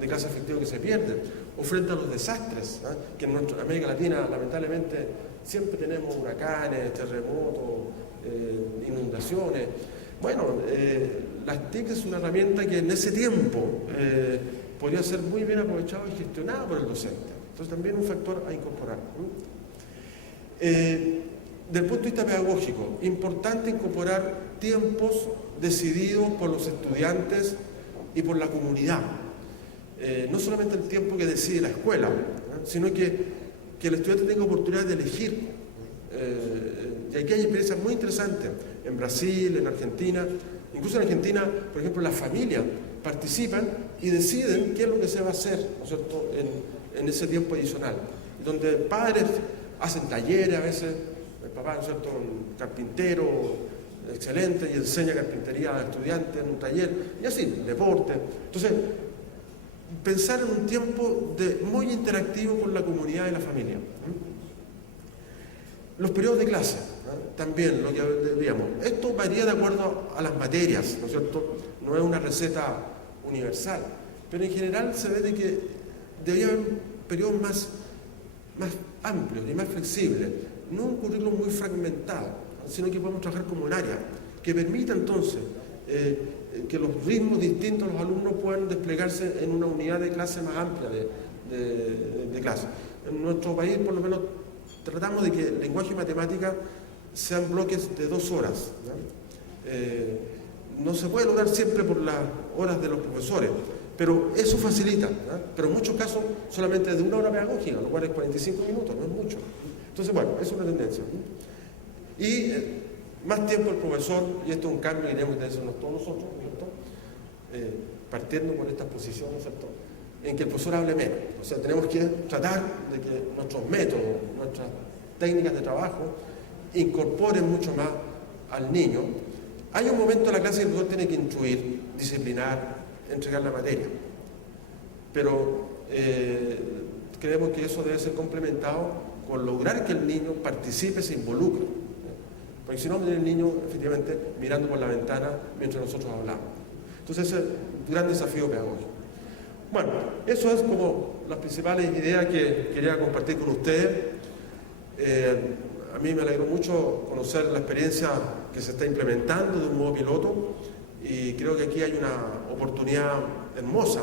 de clase efectiva que se pierden, o frente a los desastres, que en nuestra América Latina lamentablemente siempre tenemos huracanes, terremotos, inundaciones. Bueno, las TIC es una herramienta que en ese tiempo podría ser muy bien aprovechada y gestionada por el docente. Entonces también un factor a incorporar. Del punto de vista pedagógico, importante incorporar tiempos decididos por los estudiantes y por la comunidad. No solamente el tiempo que decide la escuela, sino que el estudiante tenga oportunidad de elegir. Y aquí hay experiencias muy interesantes, en Brasil, en Argentina, incluso en Argentina, por ejemplo, las familias participan y deciden qué es lo que se va a hacer, ¿no es cierto?, en ese tiempo adicional, donde padres hacen talleres a veces, el papá, ¿no es cierto?, un carpintero excelente y enseña carpintería a estudiantes en un taller, y así, deporte. Entonces, pensar en un tiempo muy interactivo con la comunidad y la familia. Los periodos de clase, también lo que veíamos. Esto varía de acuerdo a las materias, ¿no es cierto? No es una receta universal, pero en general se ve de que debería haber periodos más amplios y más flexibles, no un currículum muy fragmentado, sino que podemos trabajar como un área que permita entonces que los ritmos distintos de los alumnos puedan desplegarse en una unidad de clase más amplia de clase. En nuestro país, por lo menos, tratamos de que el lenguaje y matemática sean bloques de 2 horas. No se puede lograr siempre por las horas de los profesores, pero eso facilita, pero en muchos casos solamente de 1 hora pedagógica, lo cual es 45 minutos, no es mucho. Entonces, bueno, es una tendencia. Y más tiempo el profesor, y esto es un cambio que tenemos que hacernos todos nosotros, ¿cierto? Partiendo por estas posiciones, ¿cierto?, en que el profesor hable menos. O sea, tenemos que tratar de que nuestros métodos, nuestras técnicas de trabajo incorporen mucho más al niño. Hay un momento en la clase que el profesor tiene que instruir, disciplinar, entregar la materia. Pero creemos que eso debe ser complementado con lograr que el niño participe, se involucre. Porque si no, el niño efectivamente mirando por la ventana mientras nosotros hablamos. Entonces ese es un gran desafío pedagógico. Bueno, eso es como las principales ideas que quería compartir con ustedes. A mí me alegró mucho conocer la experiencia que se está implementando de un modo piloto y creo que aquí hay una oportunidad hermosa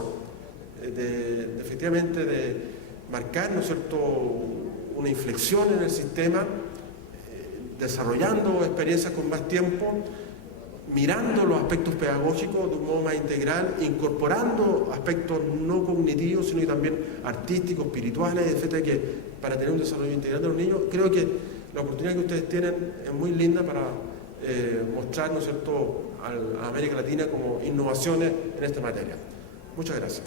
efectivamente de marcar, ¿no es cierto?, una inflexión en el sistema, desarrollando experiencias con más tiempo, mirando los aspectos pedagógicos de un modo más integral, incorporando aspectos no cognitivos, sino también artísticos, espirituales, etcétera, que para tener un desarrollo integral de los niños. Creo que la oportunidad que ustedes tienen es muy linda para mostrar, ¿no es cierto?, a América Latina como innovaciones en esta materia. Muchas gracias.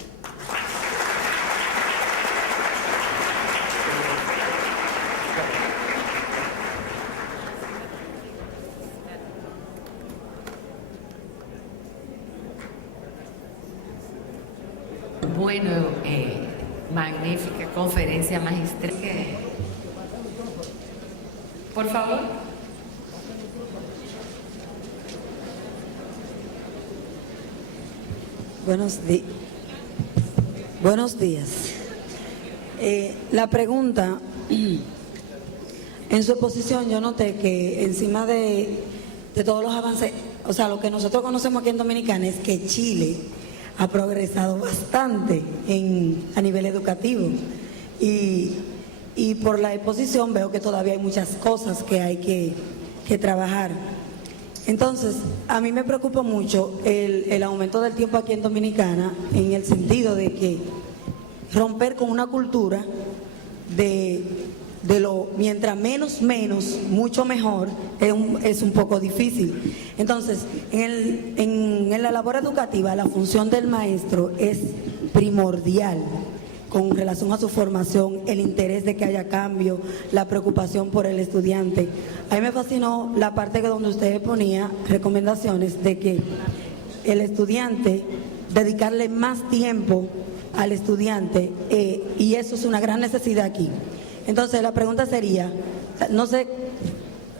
Bueno, magnífica conferencia magistral. Por favor. Buenos días. La pregunta, en su exposición yo noté que encima de todos los avances, o sea, lo que nosotros conocemos aquí en Dominicana es que Chile ha progresado bastante a nivel educativo y por la exposición veo que todavía hay muchas cosas que hay que trabajar. Entonces, a mí me preocupa mucho el aumento del tiempo aquí en Dominicana, en el sentido de que romper con una cultura de mientras menos, mucho mejor, es un poco difícil. Entonces, en la labor educativa, la función del maestro es primordial con relación a su formación, el interés de que haya cambio, la preocupación por el estudiante. A mí me fascinó la parte donde usted ponía recomendaciones de que el estudiante, dedicarle más tiempo al estudiante, y eso es una gran necesidad aquí. Entonces la pregunta sería, no sé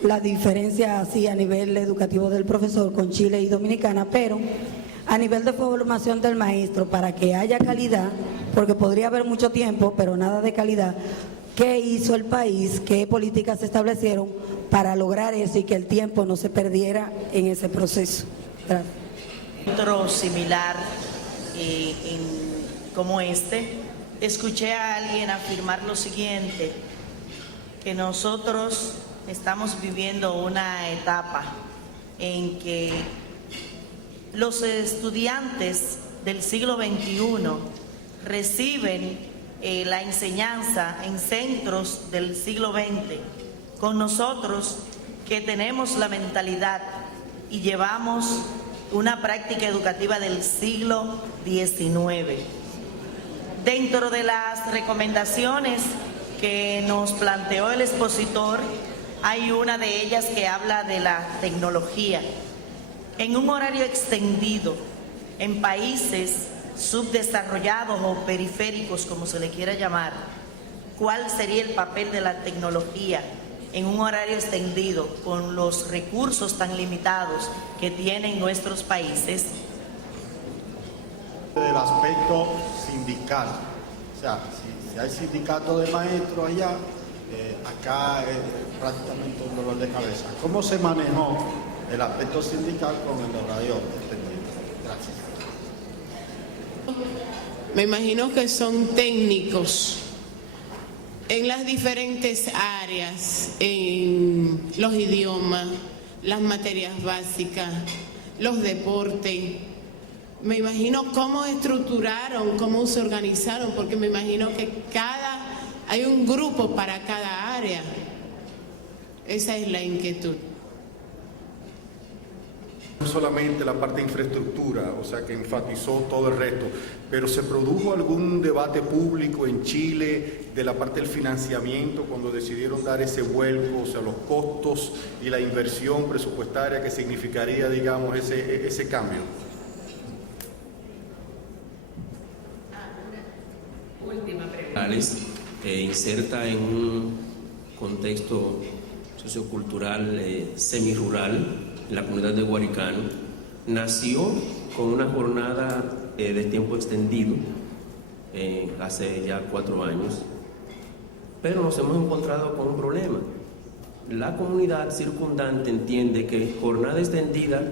la diferencia así a nivel educativo del profesor con Chile y Dominicana, pero a nivel de formación del maestro, para que haya calidad, porque podría haber mucho tiempo, pero nada de calidad. ¿Qué hizo el país? ¿Qué políticas se establecieron para lograr eso y que el tiempo no se perdiera en ese proceso? Gracias. Otro similar como escuché a alguien afirmar lo siguiente, que nosotros estamos viviendo una etapa en que los estudiantes del siglo XXI reciben la enseñanza en centros del siglo XX, con nosotros que tenemos la mentalidad y llevamos una práctica educativa del siglo XIX. Dentro de las recomendaciones que nos planteó el expositor, hay una de ellas que habla de la tecnología. En un horario extendido, en países subdesarrollados o periféricos, como se le quiera llamar, ¿cuál sería el papel de la tecnología en un horario extendido con los recursos tan limitados que tienen nuestros países? Del aspecto sindical, o sea, si hay sindicato de maestros allá, acá es prácticamente un dolor de cabeza. ¿Cómo se manejó el aspecto sindical con el horario extendido? Gracias. Me imagino que son técnicos en las diferentes áreas, en los idiomas, las materias básicas, los deportes. Me imagino cómo estructuraron, cómo se organizaron, porque me imagino que hay un grupo para cada área. Esa es la inquietud. No solamente la parte de infraestructura, o sea, que enfatizó todo el resto, pero ¿se produjo algún debate público en Chile de la parte del financiamiento cuando decidieron dar ese vuelco, o sea, los costos y la inversión presupuestaria que significaría, digamos, ese cambio? Última pregunta. Inserta en un contexto sociocultural semirural en la comunidad de Guaricano, nació con una jornada de tiempo extendido hace ya 4 años, pero nos hemos encontrado con un problema. La comunidad circundante entiende que jornada extendida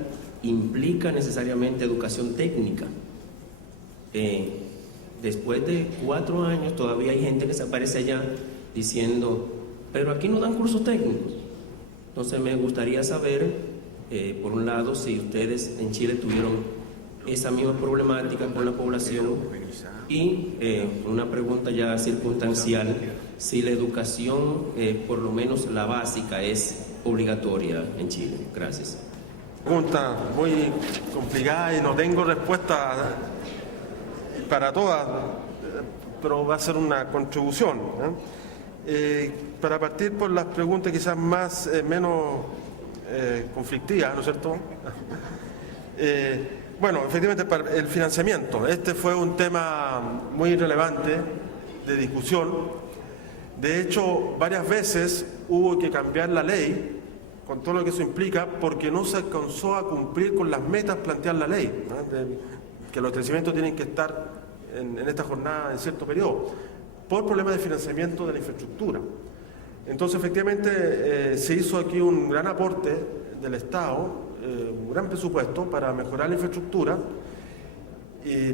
implica necesariamente educación técnica. Después de 4 años todavía hay gente que se aparece allá diciendo, pero aquí no dan cursos técnicos. Entonces me gustaría saber, por un lado, si ustedes en Chile tuvieron esa misma problemática con la población y una pregunta ya circunstancial, si la educación, por lo menos la básica, es obligatoria en Chile. Gracias. Pregunta muy complicada y no tengo respuesta para todas, pero va a ser una contribución, para partir por las preguntas quizás menos conflictivas, ¿no es cierto? Bueno, efectivamente, para el financiamiento, este fue un tema muy relevante de discusión. De hecho, varias veces hubo que cambiar la ley, con todo lo que eso implica, porque no se alcanzó a cumplir con las metas planteadas en la ley, ¿no? Que los crecimientos tienen que estar en esta jornada en cierto periodo, por problemas de financiamiento de la infraestructura. Entonces, efectivamente, se hizo aquí un gran aporte del Estado, un gran presupuesto para mejorar la infraestructura,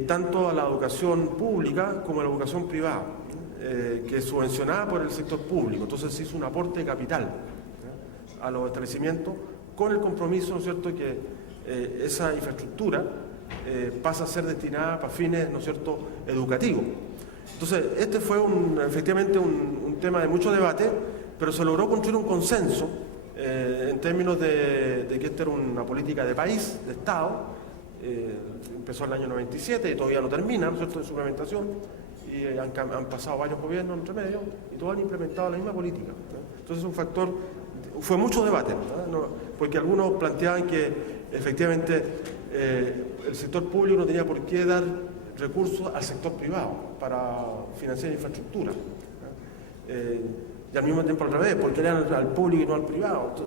tanto a la educación pública como a la educación privada, que es subvencionada por el sector público. Entonces se hizo un aporte de capital a los establecimientos con el compromiso, ¿no es cierto?, que esa infraestructura pasa a ser destinada para fines, ¿no es cierto?, educativos. Entonces, este fue efectivamente un tema de mucho debate, pero se logró construir un consenso en términos de que esta era una política de país, de Estado. Empezó en el año 97 y todavía no termina, ¿no es cierto?, de su implementación, y han pasado varios gobiernos entre medio y todos han implementado la misma política, ¿no? Entonces, un factor, fue mucho debate, ¿no? Porque algunos planteaban que efectivamente el sector público no tenía por qué dar recursos al sector privado para financiar infraestructura, y al mismo tiempo al revés, porque le dan al público y no al privado.